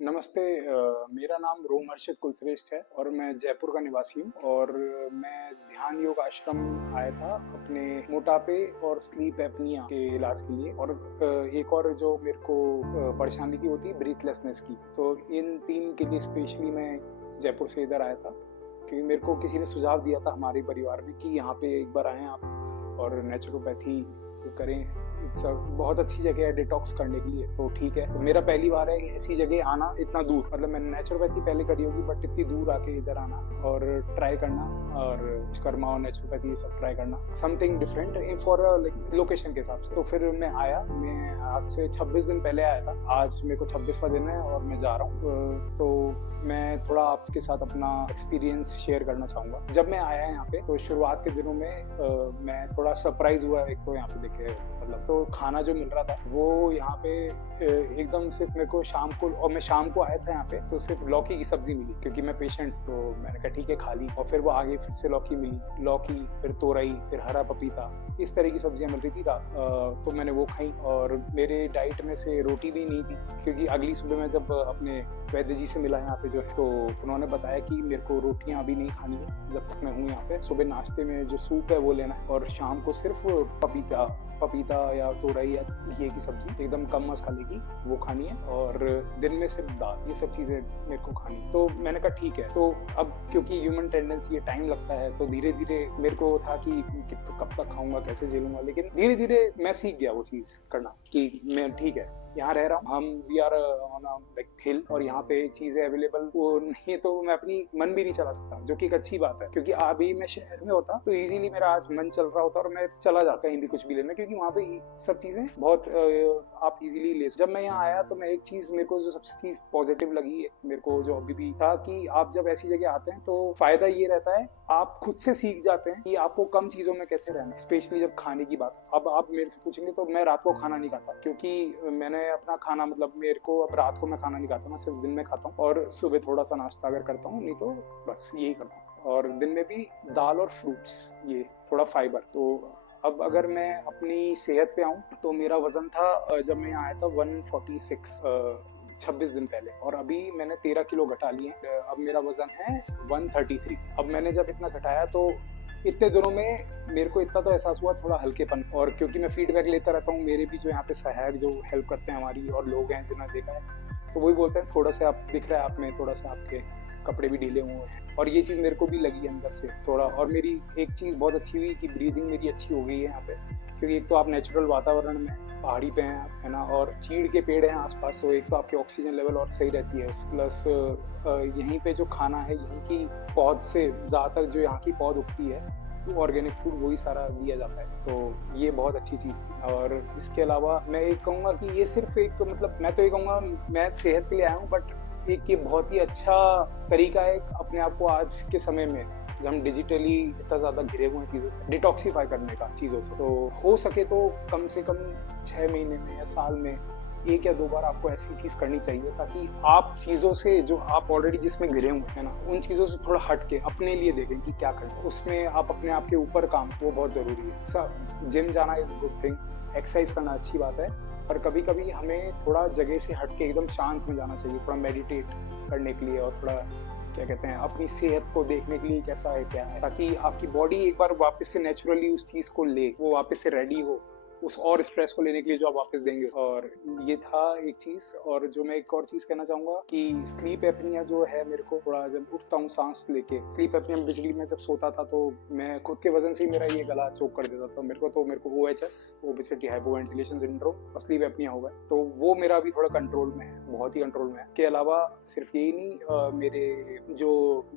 नमस्ते। मेरा नाम रोम हर्षित कुलश्रेष्ठ है और मैं जयपुर का निवासी हूँ। और मैं ध्यान योग आश्रम आया था अपने मोटापे और स्लीप एपनिया के इलाज के लिए। और एक और जो मेरे को परेशानी थी होती ब्रीथलेसनेस की। तो इन तीन के लिए स्पेशली मैं जयपुर से इधर आया था क्योंकि मेरे को किसी ने सुझाव दिया था हमारे परिवार में कि यहाँ पे एक बार आएँ आप और नेचुरोपैथी करें। इट्स बहुत अच्छी जगह है डिटॉक्स करने के लिए। तो ठीक है, तो मेरा पहली बार है ऐसी जगह आना इतना दूर। मतलब मैंने नेचुरोपैथी पहले करी होगी बट इतनी दूर आके इधर आना और ट्राई करना और कर्मा और नेचुरोपैथी ये सब ट्राई करना समथिंग डिफरेंट फॉर लोकेशन के हिसाब से। तो फिर मैं आया। मैं आज से 26 दिन पहले आया था। आज मेरे को 26वां दिन है और मैं जा रहा हूँ। तो मैं थोड़ा आपके साथ अपना एक्सपीरियंस शेयर करना चाहूँगा। जब मैं आया यहाँ पे तो शुरुआत के दिनों में मैं थोड़ा सरप्राइज हुआ। एक तो यहाँ पे देखे मतलब तो खाना जो मिल रहा था वो यहाँ पे एकदम सिर्फ मेरे को शाम को, और मैं शाम को आया था यहाँ पे तो सिर्फ लौकी की सब्जी मिली क्योंकि मैं पेशेंट। तो मैंने कहा ठीक है खा ली। और फिर वो आगे फिर से लौकी मिली, लौकी फिर तोरई फिर हरा पपीता, इस तरह की सब्जियां मिल रही थी रात। तो मैंने वो खाई। और मेरे डाइट में से रोटी भी नहीं थी क्योंकि अगली सुबह मैं जब अपने वैद्य जी से मिला यहाँ पे जो है तो उन्होंने बताया कि मेरे को रोटियां अभी नहीं खानी है जब तक मैं हूँ यहाँ पे। सुबह नाश्ते में जो सूप है वो लेना है और शाम को सिर्फ पपीता या तोरई या घी की सब्जी एकदम कम मसाले की वो खानी है और दिन में सिर्फ दाल। ये सब चीजें मेरे को खानी है। तो मैंने कहा ठीक है। तो अब क्योंकि ह्यूमन टेंडेंसी है, टाइम लगता है, तो धीरे धीरे मेरे को था कि कब तक खाऊंगा, कैसे झेलूंगा। लेकिन धीरे धीरे मैं सीख गया वो चीज करना कि मैं ठीक है यहाँ रह रहा हूँ, हम we are on like hill और यहाँ पे चीजें अवेलेबल वो नहीं है तो मैं अपनी मन भी नहीं चला सकता, जो कि एक अच्छी बात है। क्योंकि अभी मैं शहर में होता तो इजीली मेरा आज मन चल रहा होता और मैं चला जाता कहीं भी कुछ भी लेना, क्योंकि वहाँ पे सब चीजें बहुत आप इजीली ले। जब मैं यहाँ आया तो मैं एक चीज मेरे को जो सबसे चीज पॉजिटिव लगी है मेरे को जो अभी भी था कि आप जब ऐसी जगह आते हैं तो फायदा ये रहता है आप खुद से सीख जाते हैं कि आपको कम चीजों में कैसे रहना। स्पेशली जब खाने की बात, अब आप मेरे से पूछेंगे तो मैं रात को खाना नहीं खाता क्योंकि मैंने अपना खाना मतलब मेरे को अब रात को मैं खाना नहीं खाता, मैं सिर्फ दिन में खाता हूँ और सुबह थोड़ा सा नाश्ता अगर करता हूँ, नहीं तो बस यही करता हूँ। और दिन में भी दाल और फ्रूट्स, ये थोड़ा फाइबर। तो अब अगर मैं अपनी सेहत पे आऊँ तो मेरा वजन था जब मैं यहाँ आया था 146 26 दिन पहले, और अभी मैंने 13 किलो घटा लिए। अब मेरा वजन है 133। अब मैंने जब इतना घटाया तो इतने दिनों में मेरे को इतना तो एहसास हुआ थोड़ा हल्केपन। और क्योंकि मैं फीडबैक लेता रहता हूँ, मेरे भी जो यहाँ पे सहायक जो हेल्प करते हैं हमारी और लोग हैं जिन्होंने देखा है तो वही बोलते हैं थोड़ा सा आप दिख रहा है, आप में थोड़ा सा आपके कपड़े भी ढीले हुए हैं। और ये चीज़ मेरे को भी लगी अंदर से थोड़ा। और मेरी एक चीज़ बहुत अच्छी हुई कि ब्रीदिंग मेरी अच्छी हो गई है यहाँ पे, क्योंकि एक तो आप नेचुरल वातावरण में पहाड़ी पे हैं आप, है ना, और चीड़ के पेड़ हैं आसपास, तो एक तो आपकी ऑक्सीजन लेवल और सही रहती है। प्लस यहीं पे जो खाना है यहीं की पौध से ज़्यादातर जो यहाँ की पौध उगती है तो ऑर्गेनिक फूड वही सारा दिया जाता है। तो ये बहुत अच्छी चीज़ थी। और इसके अलावा मैं ये कहूँगा कि ये सिर्फ एक मतलब मैं तो ये कहूँगा मैं सेहत के लिए आया हूँ, बट एक ये बहुत ही अच्छा तरीका है अपने आप को आज के समय में जब हम डिजिटली इतना ज़्यादा घिरे हुए हैं चीज़ों से डिटॉक्सीफाई करने का चीज़ों से। तो हो सके तो कम से कम 6 महीने में या साल में एक या दो बार आपको ऐसी चीज करनी चाहिए ताकि आप चीजों से जो आप ऑलरेडी जिसमें घिरे हुए हैं ना उन चीजों से थोड़ा हट के अपने लिए देखें कि क्या करना, उसमें आप अपने आप के ऊपर काम, वो बहुत जरूरी है। सब जिम जाना इज गुड थिंग, एक्सरसाइज करना अच्छी बात है, पर कभी कभी हमें थोड़ा जगह से हट के एकदम शांत में जाना चाहिए थोड़ा मेडिटेट करने के लिए और थोड़ा क्या कहते हैं अपनी सेहत को देखने के लिए कैसा है क्या है, ताकि आपकी बॉडी एक बार वापस से नेचुरली उस चीज को ले, वो वापस से रेडी हो उस और स्ट्रेस को लेने के लिए जो आप वापस देंगे। और ये था एक चीज। और जो मैं एक और चीज कहना चाहूंगा कि स्लीप एपनिया जो है मेरे को थोड़ा जब उठता हूँ सांस लेके, स्लीप एपनिया बेसिकली मैं जब सोता था तो मैं खुद के वजन से ही मेरा ये गला चोक कर देता था। मेरे को OHS ओबेसिटी हाइपोवेंटिलेशन सिंड्रोम और स्लीप एपनिया हो गया, तो वो मेरा अभी थोड़ा कंट्रोल में है, बहुत ही कंट्रोल में है। के अलावा सिर्फ यही नहीं, मेरे जो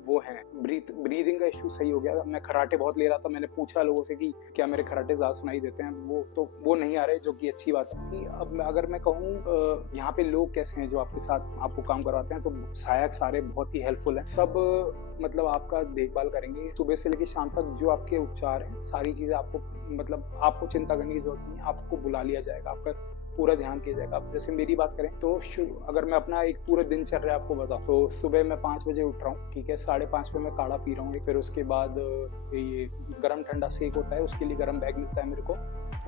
वो है ब्रीदिंग का इशू सही हो गया। मैं खराटे बहुत ले रहा था, मैंने पूछा लोगों से कि क्या मेरे खराटे ज्यादा सुनाई देते हैं, वो नहीं आ रहे, जो कि अच्छी बात है। अब अगर मैं कहूँ यहाँ पे लोग कैसे हैं जो आपके साथ आपको काम करवाते हैं, तो सहायक सारे बहुत ही हेल्पफुल हैं। सब मतलब आपका देखभाल करेंगे सुबह से लेकर शाम तक। जो आपके उपचार हैं सारी चीजें आपको मतलब आपको चिंता करने की जरूरत नहीं है, आपको बुला लिया जाएगा, आपका पूरा ध्यान किया जाएगा। अब जैसे मेरी बात करें तो अगर मैं अपना एक पूरा दिनचर्या आपको बताऊं तो सुबह मैं 5 बजे उठ रहा हूँ, ठीक है, 5:30 पे मैं काढ़ा पी रहा हूँ। फिर उसके बाद ये गर्म ठंडा सेक होता है, उसके लिए गर्म बैग मिलता है मेरे को।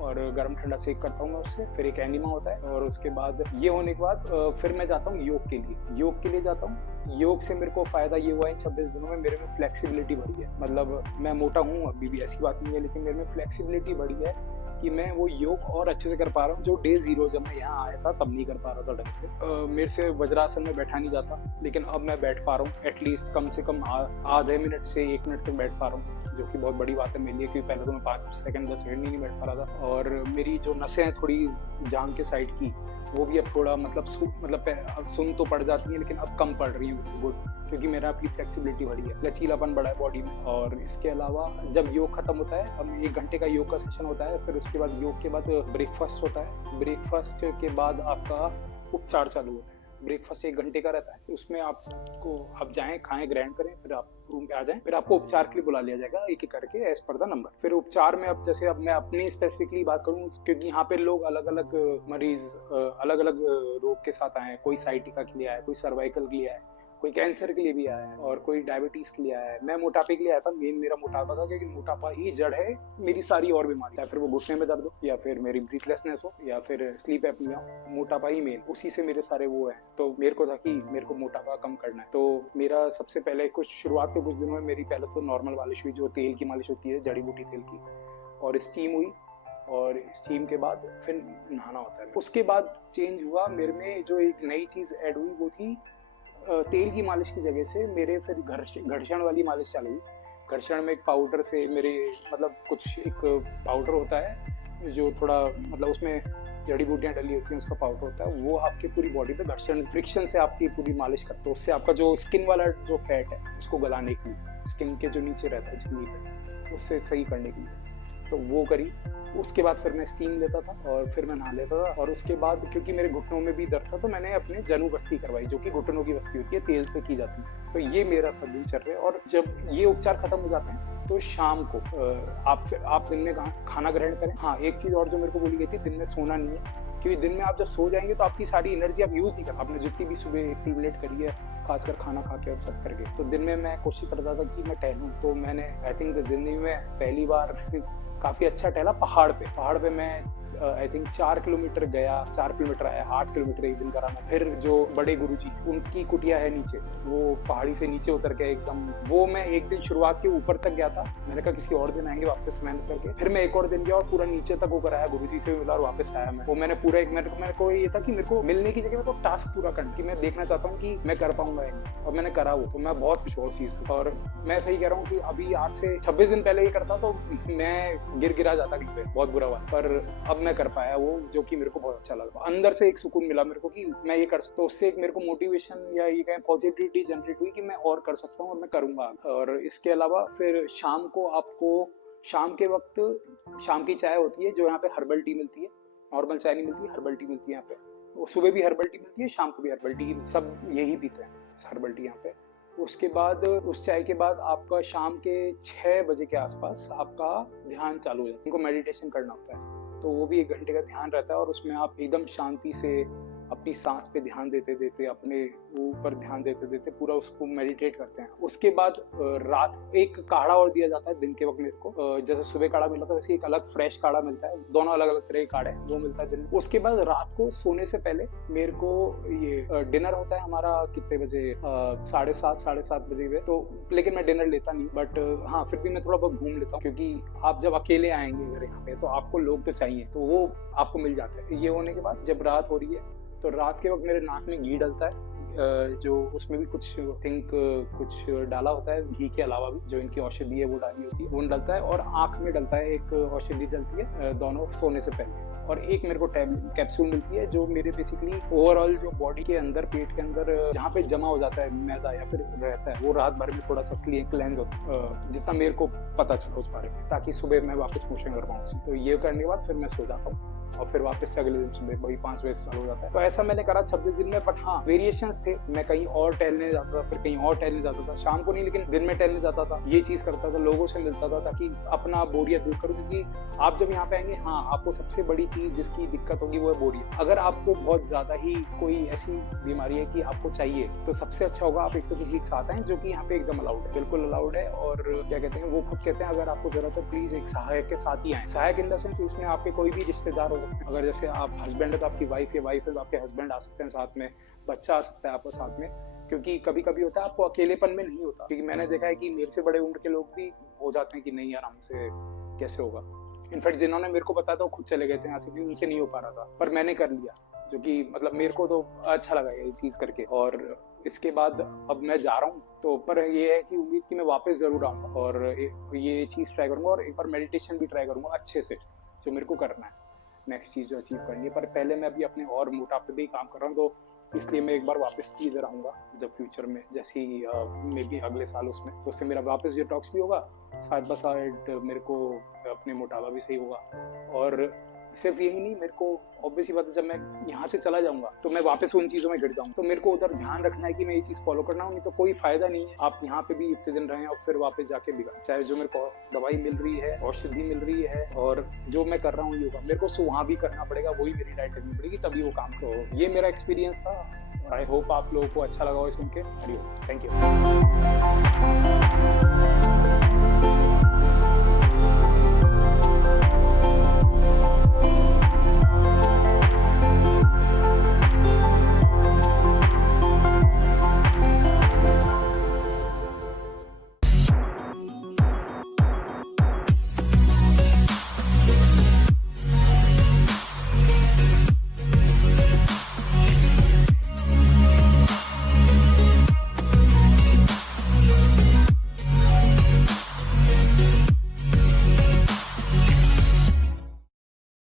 और गर्म ठंडा सेक करता हूँ मैं उससे। फिर एक एनिमा होता है और उसके बाद ये होने के बाद फिर मैं जाता हूँ योग के लिए। योग के लिए जाता हूँ। योग से मेरे को फ़ायदा ये हुआ है 26 दिनों में मेरे में फ्लेक्सिबिलिटी बढ़ी है। मतलब मैं मोटा हूँ अभी भी, ऐसी बात नहीं है, लेकिन मेरे में फ्लेक्सिबिलिटी बढ़ी है कि मैं वो योग और अच्छे से कर पा रहा हूँ, जो डे 0 जब मैं यहाँ आया था तब नहीं कर पा रहा था ढंग से। मेरे से वज्रासन में बैठा नहीं जाता, लेकिन अब मैं बैठ पा रहा हूँ। एटलीस्ट कम से कम आधे मिनट से 1 मिनट तक बैठ पा रहा हूँ, जो कि बहुत बड़ी बात है मेरे लिए, क्योंकि पहले तो मैं 5 सेकंड 10 सेकंड नहीं बैठ पा रहा था। और मेरी जो नसें हैं थोड़ी जांघ के साइड की, वो भी अब थोड़ा मतलब सुन तो पड़ जाती है, लेकिन अब कम पड़ रही है, विच इज गुड, क्योंकि मेरा अपनी फ्लेक्सिबिलिटी बढ़ी है, लचीलापन बढ़ा है बॉडी में। और इसके अलावा जब योग खत्म होता है, अब 1 घंटे का योग का सेशन होता है, फिर उसके बाद योग के बाद ब्रेकफास्ट होता है। ब्रेकफास्ट के बाद आपका उपचार चालू होता है। ब्रेकफास्ट 1 घंटे का रहता है, उसमें आप जाएं, खाएं, ग्रहण करें, फिर आप रूम पे आ जाएं। फिर आपको उपचार के लिए बुला लिया जाएगा एक एक करके एज पर द नंबर। फिर उपचार में अब जैसे अब मैं अपनी स्पेसिफिकली बात करूं, क्योंकि यहाँ पे लोग अलग अलग मरीज अलग अलग रोग के साथ आए हैं। कोई साइटिका के लिए आया है, कोई सर्वाइकल के लिए आया है, कोई कैंसर के लिए भी आया है, और कोई डायबिटीज के लिए आया है। मैं मोटापे के लिए आया था, मेन मेरा मोटापा था, क्योंकि मोटापा ही जड़ है मेरी सारी और बीमारी, या फिर वो घुटने में दर्द हो, या फिर मेरी ब्रीथलेसनेस हो, या फिर स्लीप एपनिया हो, मोटापा ही मेन, उसी से मेरे सारे वो है। तो मेरे को था कि मेरे को मोटापा कम करना है। तो मेरा सबसे पहले शुरुआत के कुछ दिनों में मेरी पहले तो नॉर्मल मालिश हुई, जो तेल की मालिश होती है, जड़ी बूटी तेल की, और स्टीम हुई, और स्टीम के बाद फिर नहाना होता है। उसके बाद चेंज हुआ मेरे में, जो एक नई चीज ऐड हुई वो थी तेल की मालिश की जगह से मेरे फिर घर्षण वाली मालिश चालू हुई। घर्षण में एक पाउडर से मेरे मतलब कुछ एक पाउडर होता है जो थोड़ा मतलब उसमें जड़ी बूटियां डली होती हैं, उसका पाउडर होता है, वो आपकी पूरी बॉडी पे घर्षण फ्रिक्शन से आपकी पूरी मालिश करते हैं। उससे आपका जो स्किन वाला जो फैट है उसको गलाने के लिए, स्किन के जो नीचे रहता है झिल्ली पे, उससे सही करने के लिए, तो वो करी। उसके बाद फिर मैं स्टीम लेता था और फिर मैं नहा लेता था। और उसके बाद क्योंकि मेरे घुटनों में भी दर्द था, तो मैंने अपने जनु बस्ती करवाई, जो कि घुटनों की बस्ती होती है, तेल से की जाती है। तो ये मेरा था दिनचर्या। और जब ये उपचार खत्म हो जाते हैं तो शाम को आप दिन में खाना ग्रहण करें। हाँ, एक चीज और जो मेरे को बोली गई थी, दिन में सोना नहीं है, क्योंकि दिन में आप जब सो जाएंगे तो आपकी सारी एनर्जी आप यूज नहीं कर, आपने जितनी भी सुबह एक्टिवेट करी है, खासकर खाना खा के और सब करके। तो दिन में मैं कोशिश करता था कि मैं टहलूं। तो मैंने आई थिंक जिंदगी में पहली बार काफी अच्छा टहला पहाड़ पे मैं आई थिंक 4 किलोमीटर गया, 4 किलोमीटर आया, 8 किलोमीटर एक दिन करा मैं। फिर जो बड़े गुरुजी उनकी कुटिया है नीचे, वो पहाड़ी से नीचे उतर के एकदम, वो मैं एक दिन शुरुआत के ऊपर तक गया था। मैंने कहा किसी और दिन आएंगे वापस मेहनत करके। फिर मैं एक और दिन गया और पूरा नीचे तक वो कराया, गुरुजी से भी मिला और वापस आया मैं। वो मैंने पूरा एक मेरे को ये था कि मेरे को मिलने की जगह मेरे को टास्क पूरा करना, कि मैं देखना चाहता हूँ कि मैं कर पाऊंगा या नहीं, और मैंने करा वो। तो मैं बहुत खुश हुआ उस चीज से। और मैं सही कह रहा हूँ कि अभी आज से 26 दिन पहले ये करता तो मैं गिरा जाता कहीं पे, बहुत बुरा हुआ। पर अब मैं कर पाया वो, जो कि मेरे को बहुत अच्छा लगा। अंदर से एक सुकून मिला मेरे को कि मैं ये कर सकता। तो उससे एक मेरे को मोटिवेशन या ये कहें पॉजिटिविटी जनरेट हुई कि मैं और कर सकता हूँ और मैं करूंगा। और इसके अलावा फिर शाम को आपको शाम के वक्त शाम की चाय होती है, जो यहाँ पे हर्बल टी मिलती है, नॉर्मल चाय नहीं मिलती, हर्बल टी मिलती है यहाँ पे। सुबह भी हर्बल टी मिलती है, शाम को भी हर्बल टी, सब यही पीते हैं हर्बल टी यहाँ पे। उसके बाद उस चाय के बाद आपका शाम के 6 बजे के आसपास आपका ध्यान चालू हो जाता है। उनको मेडिटेशन करना होता है, तो वो भी 1 घंटे का ध्यान रहता है। और उसमें आप एकदम शांति से अपनी सांस पे ध्यान देते देते, अपने ऊपर ध्यान देते देते पूरा उसको मेडिटेट करते हैं। उसके बाद रात एक काढ़ा और दिया जाता है दिन के वक्त मेरे को, जैसे सुबह काढ़ा मिला था वैसे एक अलग फ्रेश काढ़ा मिलता है, दोनों अलग अलग तरह के काढ़े हैं, वो मिलता है दिन में। उसके बाद रात को सोने से पहले मेरे को ये डिनर होता है हमारा कितने बजे, 7:30 बजे में। तो लेकिन मैं डिनर लेता नहीं, बट हाँ फिर भी मैं थोड़ा बहुत घूम लेता हूँ, क्योंकि आप जब अकेले आएंगे अगर यहाँ पे तो आपको लोग तो चाहिए, तो वो आपको मिल जाता है। ये होने के बाद जब रात हो रही है तो रात के वक्त मेरे नाक में घी डलता है, जो उसमें भी कुछ कुछ डाला होता है घी के अलावा भी, जो इनकी औषधि है वो डाली होती है, वो डलता है। और आंख में डलता है, एक औषधि डलती है दोनों सोने से पहले। और एक मेरे को कैप्सूल मिलती है, जो मेरे बेसिकली ओवरऑल जो बॉडी के अंदर, पेट के अंदर जहाँ पे जमा हो जाता है मैदा या फिर रहता है, वो रात भर में थोड़ा सा क्लेंस होता है, जितना मेरे को पता चला उस बारे में, ताकि सुबह मैं वापस मोशन कर पाऊँ। तो ये करने के बाद फिर मैं सो जाता हूँ। और फिर वापस से अगले दिन सुबह वही 5 बजे चालू हो जाता है। तो ऐसा मैंने करा 26 दिन में। बट हाँ, वेरिएशंस थे। मैं कहीं और टहलने जाता था, फिर कहीं और टहलने जाता था, शाम को नहीं लेकिन दिन में टहलने जाता था, ये चीज करता था, लोगों से मिलता था ताकि अपना बोरियत दूर करूं। क्योंकि आप जब यहाँ पे आएंगे, हाँ, आपको सबसे बड़ी चीज जिसकी दिक्कत होगी वो है बोरियत। अगर आपको बहुत ज्यादा ही कोई ऐसी बीमारी है कि आपको चाहिए, तो सबसे अच्छा होगा आप एक तो किसी के साथ आए, जो कि यहाँ पे एकदम अलाउड है, बिल्कुल अलाउड है। और क्या कहते हैं, वो खुद कहते हैं अगर आपको जरूरत है प्लीज एक सहायक के साथ ही आए। सहायक इन द सेंस इसमें आपके कोई भी रिश्तेदार हो सकते हैं। अगर जैसे आप हस्बैंड है तो आपकी वाइफ, या वाइफ है तो आपके हस्बैंड आ सकते हैं साथ में, बच्चा आ सकता है आपके साथ में। क्योंकि कभी कभी होता है आपको अकेलेपन में नहीं होता। क्योंकि मैंने देखा है कि मेरे से बड़े उम्र के लोग भी हो जाते हैं कि नहीं यार हमसे कैसे होगा। इनफैक्ट जिन्होंने मेरे को बताया था वो खुद चले गए थे यहाँ से, क्योंकि उनसे नहीं हो पा रहा था, पर मैंने कर लिया, जो कि मतलब मेरे को तो अच्छा लगा ये चीज करके। और इसके बाद अब मैं जा रहा हूँ, तो पर ये है कि उम्मीद कि मैं वापस जरूर आऊँगा और ये चीज ट्राई करूंगा, और एक बार मेडिटेशन भी ट्राई करूंगा अच्छे से, जो मेरे को करना है, नेक्स्ट चीज जो अचीव करनी है। पर पहले मैं अभी अपने और मोटापे पे ही काम कर रहा हूँ, तो इसलिए मैं एक बार वापस भी इधर आऊंगा जब फ्यूचर में, जैसे ही मे बी अगले साल उसमें, तो उससे मेरा वापस डिटॉक्स भी होगा, साइड बाय साइड मेरे को अपने मोटापा भी सही होगा। और सिर्फ यही नहीं, मेरे को ऑब्वियसली बात है जब मैं यहाँ से चला जाऊंगा तो मैं वापस उन चीजों में गिर जाऊंगा, तो मेरे को उधर ध्यान रखना है कि मैं ये चीज फॉलो करना हूँ। नहीं तो कोई फायदा नहीं है आप यहाँ पे भी इतने दिन रहे और फिर वापस जाके बिगड़। चाहे जो मेरे को दवाई मिल रही है, औषधि मिल रही है, और जो मैं कर रहा हूँ योगा, मेरे को वहाँ भी करना पड़ेगा, वही मेरी डाइट करनी पड़ेगी, तभी वो काम। तो ये मेरा एक्सपीरियंस था। आई होप आप लोगों को अच्छा लगा हो सुन के। Hariom, thank you.